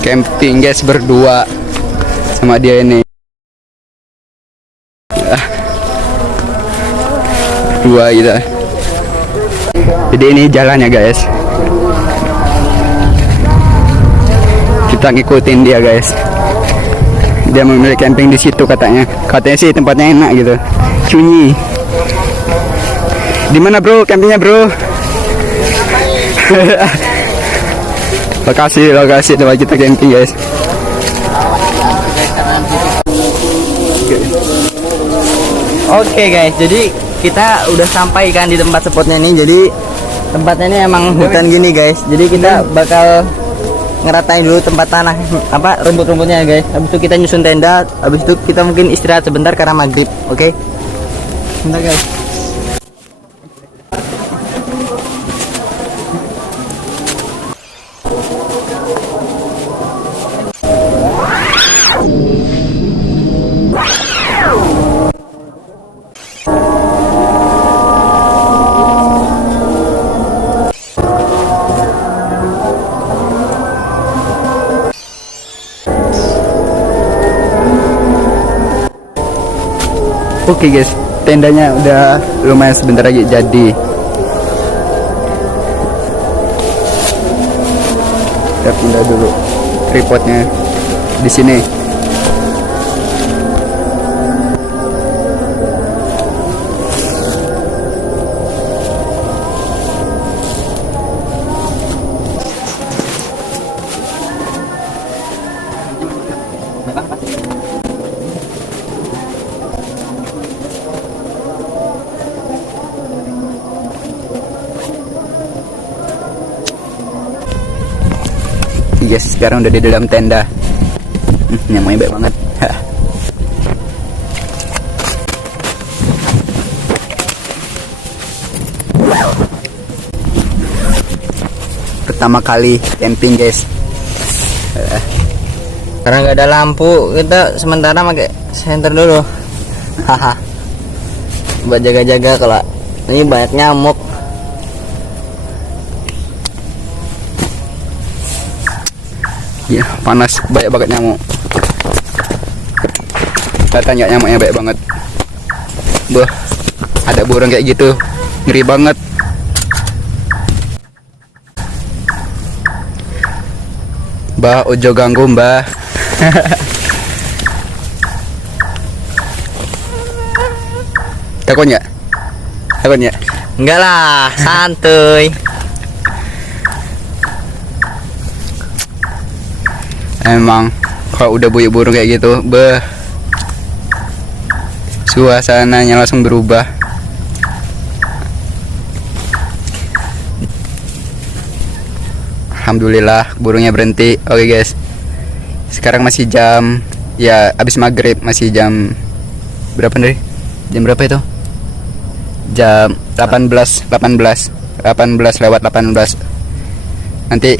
camping guys berdua sama dia ini. Dua gitu. Jadi ini jalannya guys. Kita ngikutin dia guys. Dia memilih camping di situ katanya. Katanya sih tempatnya enak gitu. Sunyi. Di mana bro campingnya bro? Lokasi tempat kita camping guys. Oke guys, jadi kita udah sampai kan di tempat spotnya ini. Jadi tempatnya ini emang hutan gini guys. Jadi kita bakal ngeratain dulu tempat tanah rumput-rumputnya guys. Habis itu kita nyusun tenda. Habis itu kita mungkin istirahat sebentar karena maghrib. Oke. Bentar guys. Oke guys, tendanya udah lumayan sebentar lagi jadi. Kita pindah dulu tripodnya di sini. Guys, sekarang udah di dalam tenda. Nyamanya baik banget. Pertama kali camping guys. Karena nggak ada lampu, kita sementara pakai senter dulu. Haha. Buat jaga-jaga kalau ini banyak nyamuk. Ya, panas, banyak banget nyamuk. Kita tanya nyamuknya banyak banget. Buh, ada burung kayak gitu, ngeri banget. Mbah, ojo ganggu mbah. Takut ya? Takut ya? Enggak lah, santuy. Emang kalau udah bunyi burung kayak gitu, suasananya langsung berubah. Alhamdulillah burungnya berhenti. Oke guys, sekarang masih jam, ya abis maghrib, masih jam berapa nih? Jam berapa itu? Jam 18 lewat 18. Nanti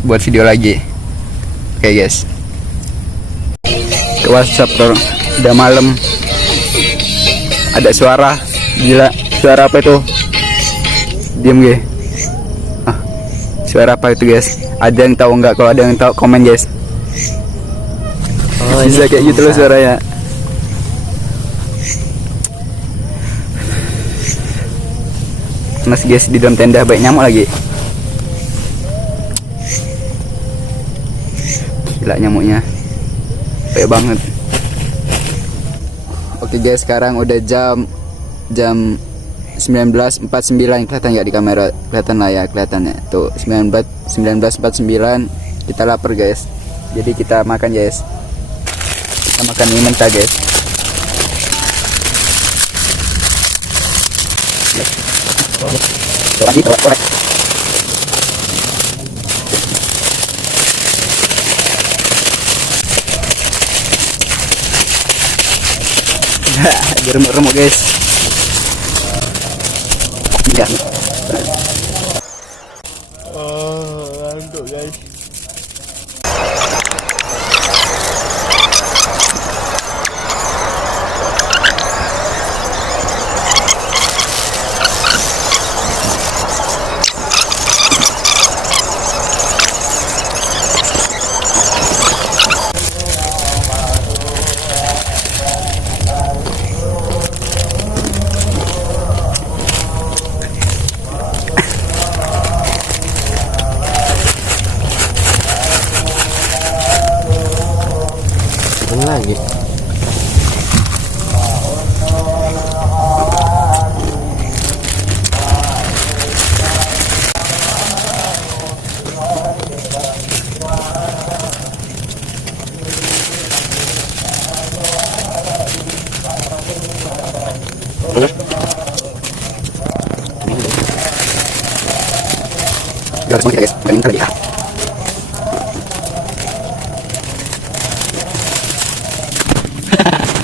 buat video lagi. Oke guys, ke WhatsApp dong. Udah malam. Ada suara, gila. Suara apa itu? Diam gue. Suara apa itu guys? Ada yang tahu nggak? Kalau ada yang tahu komen guys. Oh, bisa kayak gitu loh suaranya. Mas guys, di dalam tenda banyak nyamuk lagi. Gila nyamuknya, banyak banget. Oke guys, sekarang udah jam 19.49. Kelihatan nggak di kamera? Kelihatan lah ya, kelihatannya tuh 19.49. Kita lapar guys, jadi kita makan guys. Kita makan mie mentah guys. Remuk-remuk guys. Ya. Ngantuk guys. lagi. Udah semua kita guys, paling terlebih ah.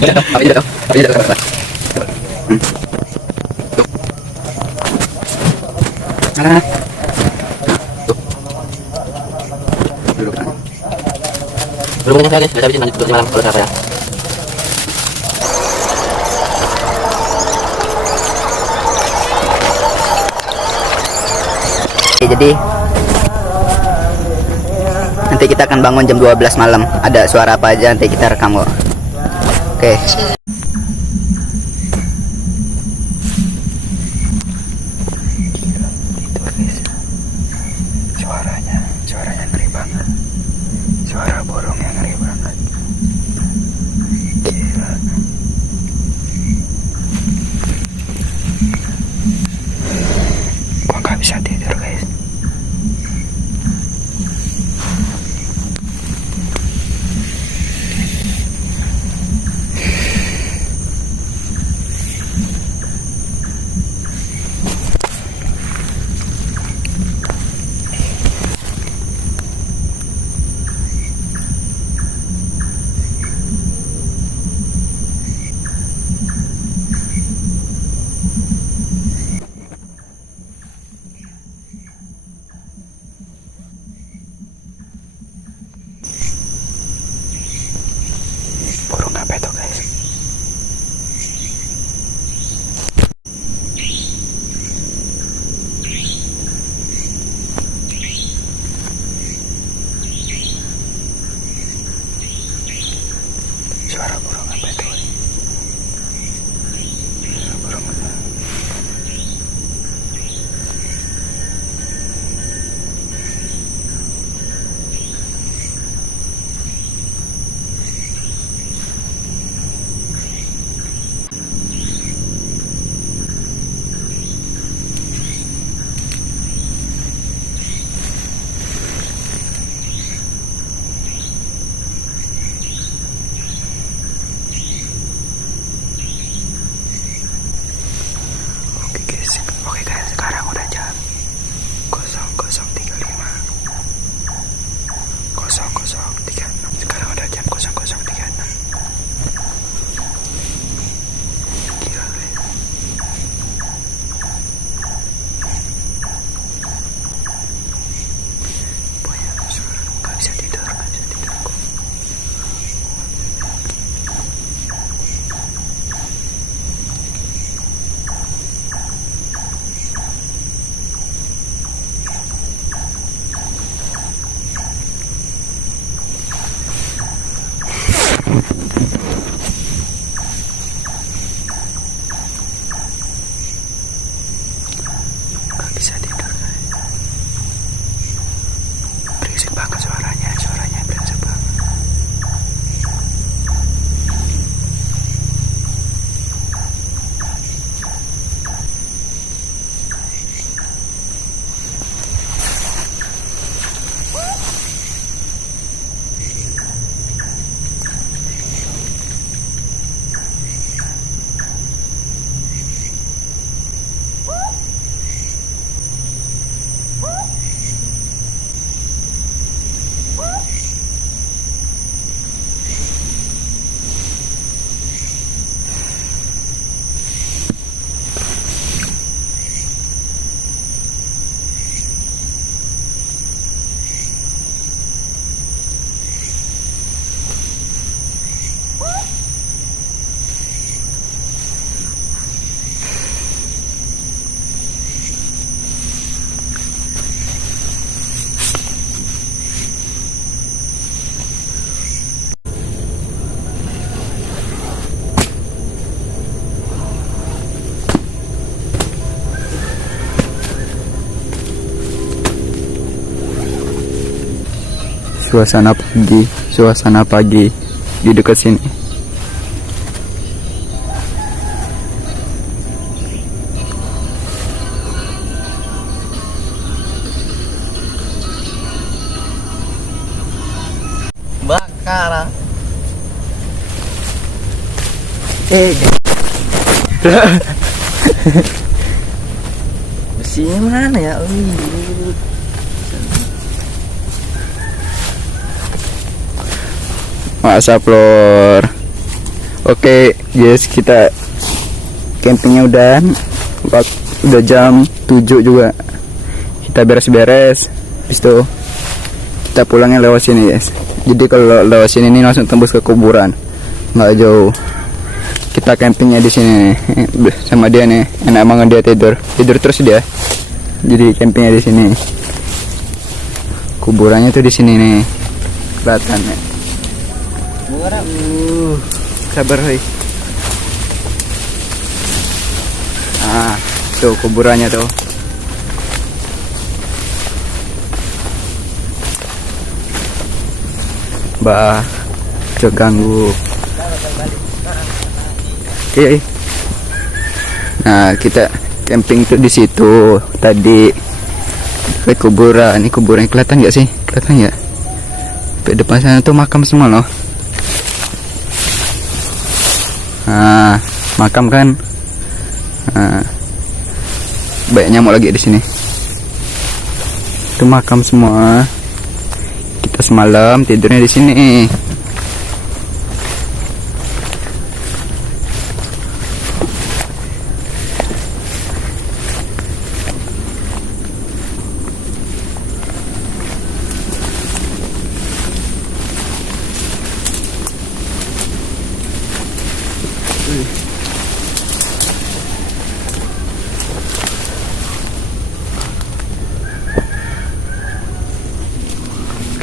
Apa ini tahu? Apa ini tahu? Tuh. Tuh. Duduk kan. Berhubungnya saya guys, saya habisin lanjut untuk malam kalau saya ya. Jadi nanti kita akan bangun jam 12 malam. Ada suara apa aja nanti kita rekam kok. Oke. Suaranya ngeri banget. Suara burungnya ngeri banget. Gila. Gua nggak bisa tidur guys. Burung apa itu guys? Suara burung apa itu? Suara burung apa? Oke guys, sekarang udah jam 00.35 00.36. Sekarang udah jam 00.36. Gila guys. Pokoknya suara gak bisa tidur kok. Gak bisa tidur guys. Berisik banget suaranya berisik banget. Suasana pagi di dekat sini. Bakar. Besinya mana ya? Masa Flor. Oke, guys, kita campingnya udah jam 7 juga. Kita beres-beres. Habis itu kita pulangnya lewat sini, guys. Jadi kalau lewat sini nih langsung tembus ke kuburan. Nggak jauh. Kita campingnya di sini nih. Sama dia nih. Enak banget dia tidur terus dia. Jadi campingnya di sini. Kuburannya tuh di sini nih. Kelihatan ya. Sabar, hoi. Tuh kuburannya tuh. Bah, jangan ganggu. Oke. Nah, kita camping tuh di situ tadi. Ke kuburan. Ini kuburan kelihatan nggak sih? Kelihatan nggak? Di depan sana tuh makam semua loh. Nah, makam kan. Nah, banyak nyamuk lagi di sini. Itu makam semua. Kita semalam tidurnya di sini.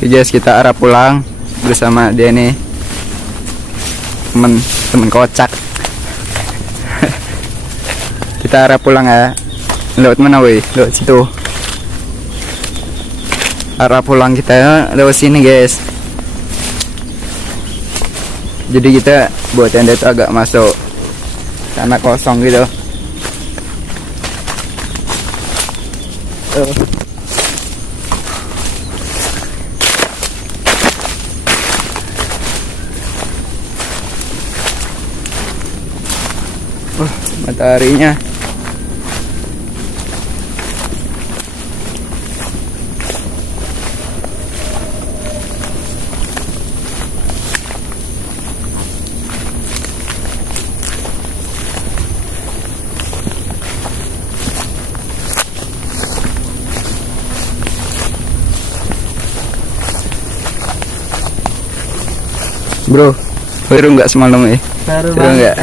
Oke guys, kita arah pulang bersama dia nih, temen kocak. Kita arah pulang ya. Lewat mana woi? Lewat situ. Arah pulang kita lewat sini guys. Jadi kita buat tenda itu agak masuk tanah kosong gitu. Mataharinya. Bro, baru nggak semalam ya? Baru nggak?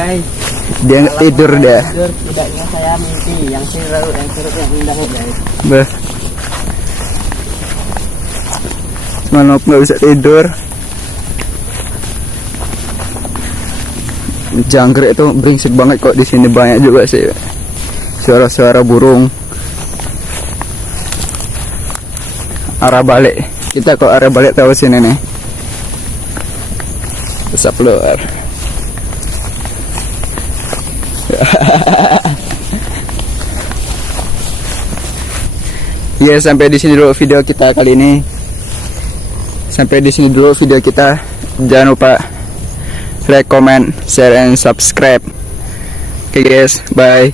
Dia nggak tidur dia. Tidaknya saya mimpi yang seru yang indah guys. Bah. Semalam nggak bisa tidur. Jangkrik itu berisik banget kok, di sini banyak juga sih suara-suara burung. Arah balik. Kita kok arah balik tahu sini nih. Bisa keluar. Ya, sampai di sini dulu video kita kali ini. Sampai di sini dulu video kita. Jangan lupa like, comment, share, and subscribe. Oke guys, bye.